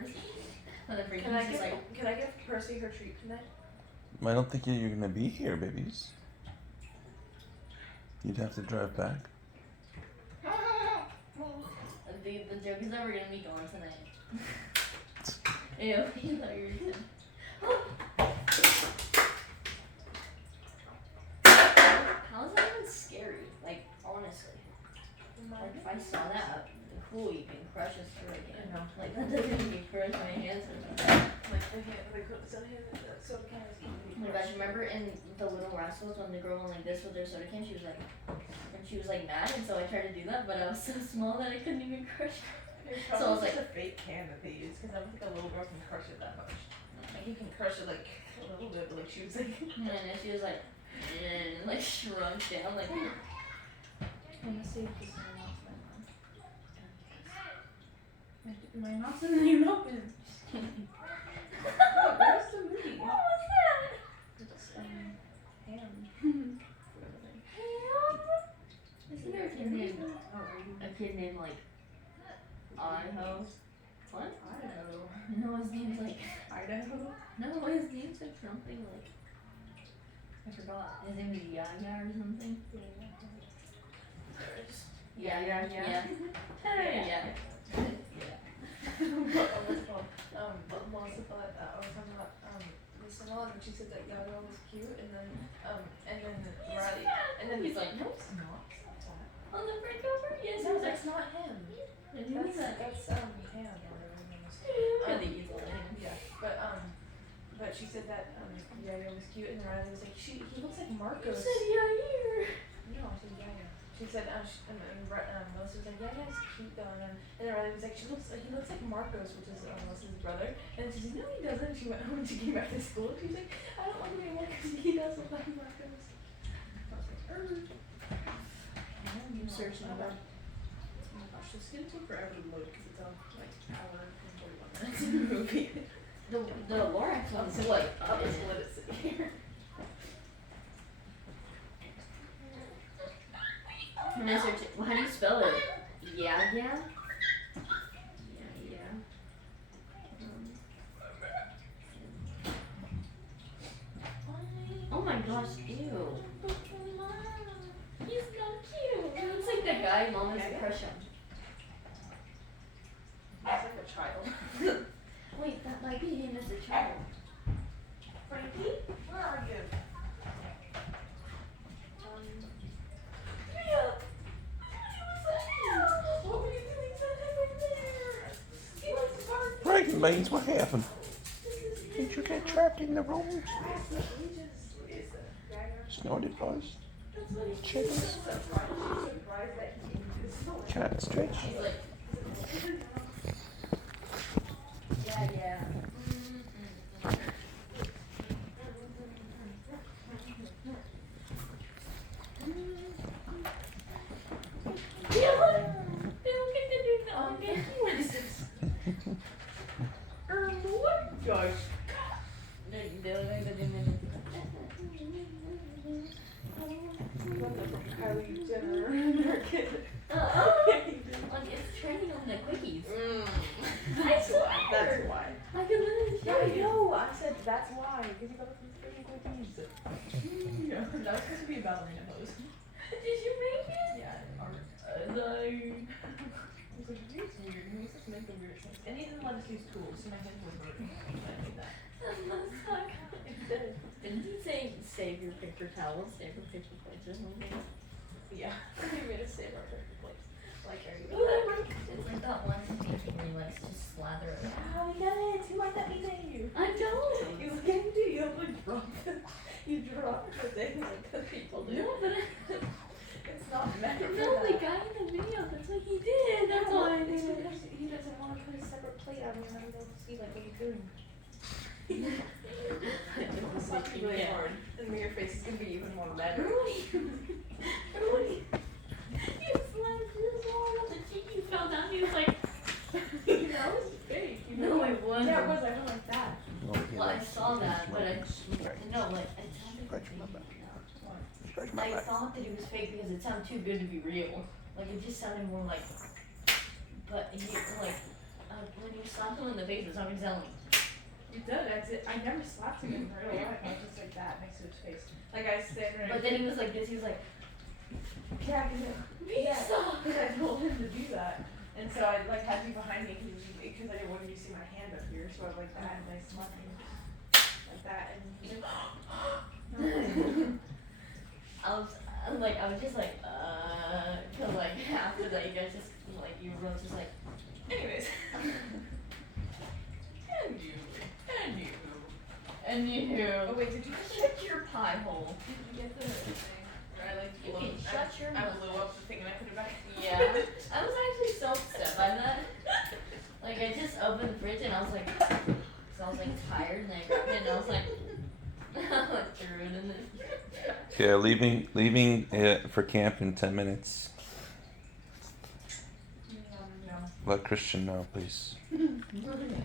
Percy. And then Frankie's Can I just give like, Can I give Percy her treat tonight? I don't think you're gonna be here, babies. You'd have to drive back. the joke is that we're gonna be gone tonight. Ew, you thought you were good. How is that even scary? Like, honestly. Like, if I saw that, cool, you can crush us through again. I know. Like, that doesn't even crush my hands or something. Like the hand, like the soda can is easy. Oh my gosh, remember in The Little Rascals when the girl went like this with their soda can? She was like, and she was like mad, and so I tried to do that, but I was so small that I couldn't even crush it. It's So I probably was just like- a fake can that they use because I don't think a little girl can crush it that much. Like you can crush it like a little bit, but like she was like. And then she was like, and like shrunk down, like. I'm gonna see if this one knocks my mom. My mouth's in the open. Where's the movie? What was that? It's ham. Isn't there a kid named like Idaho? What? Idaho. No, his name's like Idaho? no, his name's like something like I forgot. His name is Yaya or something. Yeah. Yeah. Yeah. What was it called? Melissa thought I was talking about Lisa Nolan when she said that Yaga was cute, and then Riley, and then He's like, no, it's not. It's not. on the front cover? Yes, No, he's like, that's not him. and he was like, That's Ham or whatever his name is. really evil. Yeah, but she said that Yaga was cute, and Riley was like, he looks like You Marcos. said Yair. No, I said Yaga. She said Melissa was like, Yaga's cute though, and then Riley was like, he looks like Marcos, which is Melissa's brother. And then she said, no, he doesn't. She went home and she came back to school. She was like, I don't like him anymore because he does look like Marcos. I was like, I'm searching about. Oh my gosh, this is gonna take forever to load because it's like an hour and 41 minutes in the movie. The Lorax one's like, I'll just let it sit here. And I search it. Well, how do you spell it? Yeah. Oh my gosh, ew. He's so cute. He looks like the guy mom has a crush on. He's like a child. Wait, that might be him as a child. Frankie, where are you? What were you doing standing over there? He likes to bark. Right, Baines, what happened? Did you get trapped in the room? Snorted buzz. Chickens. Cat stretch. He's like, yeah. What? Gosh. Kylie Jenner and her kid. Like it's training on the quickies. I swear. That's why. I can literally Yeah, show I you. know. I said that's why. Because you got it from freaking cookies. Yeah. That was supposed to be a ballerina pose. Did you make it? Yeah. No. I was like, he's weird. He makes us make the weird things. And he didn't let us use tools, so my hands were hurting. I did that. Didn't he say save your paper towels, save your paper plates or something? Yeah. He made us save our paper plates. Like, are you It's like that one teacher where he likes to slather it. Oh, we got it. Who might that be to you? I don't. You look at me, you have like dropped the, you dropped the thing like the people do. No, but It's not meant for no, the that. guy in the video, that's what he did. That's why I It's did it. because he doesn't want to put a separate plate out and then they'll see like what you're doing. It's not really hard. And then your face is gonna be even more red. Really? Really? He slapped his arm on the cheek. He fell down. He was like, That was fake. You no, know? it wasn't. Yeah, it was. I went like that. Well, I saw that, but I no, like I Scratch my back. Scratch my I back. thought that it was fake because it sounded too good to be real. Like it just sounded more like, but he like, when you slap him in the face, it's not gonna tell me. You did. I never slapped him in real life. I was just like that next to his face. Like I was standing there. But then he was like this. He was like, yeah, because I told him to do that, and so I like had you behind me because I didn't want you to see my hand up here. So I was like that, and I slapped him like that, and he's like, I was just like, cause like after that you guys just like you were both just like, anyways. and you. Oh wait, did you Shut your pie hole. Did you get the thing? Or I like You blew, can shut your I mouth. blew up the thing and I put it back. Yeah, I was actually so upset by that. Like I just opened the fridge and I was like, so I was like tired and I grabbed it and I was like, I threw it in there. Yeah, leaving for camp in 10 minutes. No. Let Christian know, please. Okay.